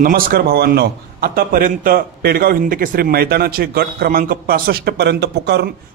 नमस्कार भावांनो, आतापर्यंत पेडगाव हिंदकेसरी मैदानाचे गट क्रमांक 65 पर्यंत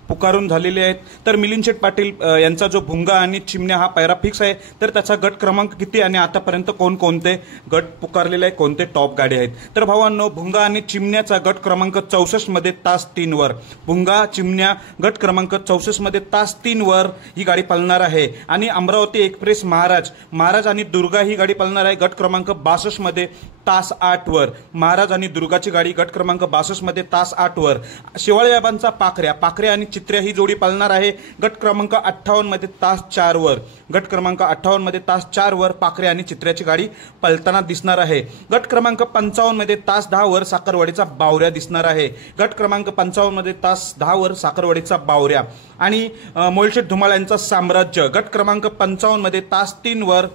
पुकारून झालेले आहेत। तर मिलिंद शेठ पाटील यांचा जो भुंगा आणि चिमण्या हा पायरा फिक्स आहे, तर त्याचा गट क्रमांक किती आणि आतापर्यंत कोणकोणते गट पुकारलेले आहे, कोणते टॉप गाडी आहेत। तर भावांनो, भुंगा आणि चिमण्याचा गट क्रमांक 64 मध्ये तास 3 वर, भुंगा चिमण्या गट क्रमांक 64 मध्ये तास 3 वर ही गाडी पळणार आहे। आणि अमरावती एक्सप्रेस महाराज आणि दुर्गा ही गाडी पळणार आहे गट क्रमांक 62 मध्ये तास 8 वर। महाराज आणि दुर्गाची गाडी गट क्रमांक 62 मध्ये तास 8 वर। शिवाळ्याबांचा पाखऱ्या आणि चित्र्या ही जोडी पळणार आहे गट क्रमांक 58 मध्ये तास 4 वर। गट क्रमांक 58 मध्ये तास 4 वर पाखऱ्या आणि चित्र्याची गाडी पळताना दिसणार आहे। गट क्रमांक 55 मध्ये तास 10 वर साखरवाडीचा बावऱ्या दिसणार आहे। गट क्रमांक 55 मध्ये तास 10 वर साखरवाडीचा बावऱ्या। आणि मोलशेठ धुमाळ यांचा साम्राज्य गट क्रमांक 55 मध्ये तास 3 वर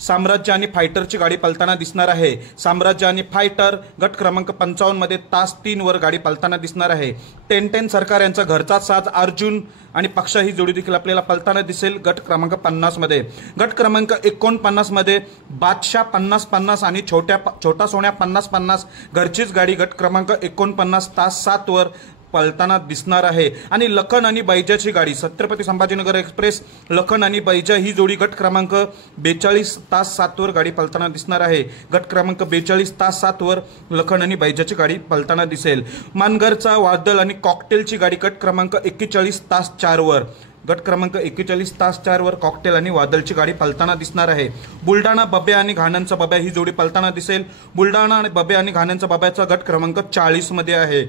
साम्राज्य आणि फायटरची गाडी पळताना दिसणार आहे। साम्राज्य आणि फायटर गट क्रमांक 55 मध्ये तास 3 वर गाडी पळताना दिसणार आहे। 10-10 सरकार यांचा घरचा साज अर्जुन आणि पक्षा ही जोडी देखील आपल्याला पळताना दिसेल गट क्रमांक 50 मध्ये। गट क्रमांक 49 मध्ये बादशाह 50-50 आणि छोटा सोन्या 50-50 घरचीच गाडी गट क्रमांक 49 तास 7 वर पळताना दिसणार आहे। आणि लखन आणि बैजाची गाडी छत्रपती संभाजीनगर एक्सप्रेस लखन आणि बैजा ही जोडी गट क्रमांक 42 तास 7 वर गाडी पळताना दिसणार आहे। गट क्रमांक 42 तास 7 वर लखन आणि बैजाची गाडी पळताना दिसेल। मानगरचा वादळ आणि कॉकटेलची गाडी गट क्रमांक 41 तास 4 वर, गट क्रमांक 41 तास 4 वर कॉकटेल आणि वादळची गाडी पळताना दिसणार आहे। बुलढाणा बब्या आणि घाण्यांचा बब्या ही जोडी पळताना दिसेल। बुलढाणा आणि बब्या आणि घाण्यांचा बब्याचा गट क्रमांक 40 मध्ये आहे।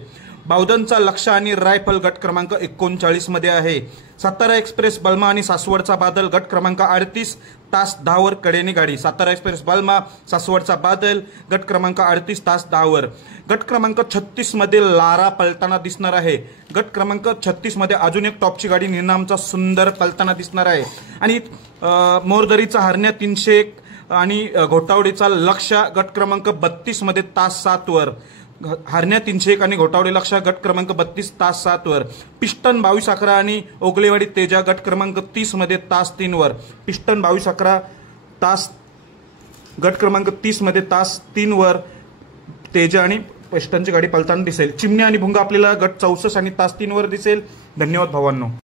बावधनचा लक्ष आणि रायफल गट क्रमांक 39 मध्ये आहे। सातारा एक्सप्रेस बलमा आणि सासवडचा बादल गट क्रमांक 38 तास 10 वर कडेनी गाडी। सातारा एक्सप्रेस बलमा सासवडचा बादल गट क्रमांक 38 तास 10 वर। गट क्रमांक 36 मध्ये लारा पळताना दिसणार आहे। गट क्रमांक 36 मध्ये अजून एक टॉपची गाडी निनामचा सुंदर पळताना दिसणार आहे। आणि मोरदरीचा हरण्या 301 आणि घोटावडीचा लक्ष गट क्रमांक 32 मध्ये तास 7 वर। हरण्या 301 आणि घोटावडी लक्ष गट क्रमांक 32 तास 7 वर। पिस्टन 22-11 आणि ओगलेवाडी तेजा गट क्रमांक 30 मध्ये तास 3 वर। पिस्टन 22-11 तास गट क्रमांक 30 मध्ये तास 3 वर तेजा आणि पिस्टनची गाडी पळताना दिसेल। चिमण्या आणि भुंगा आपल्याला गट 64 आणि तास 3 वर दिसेल। धन्यवाद भावांनो।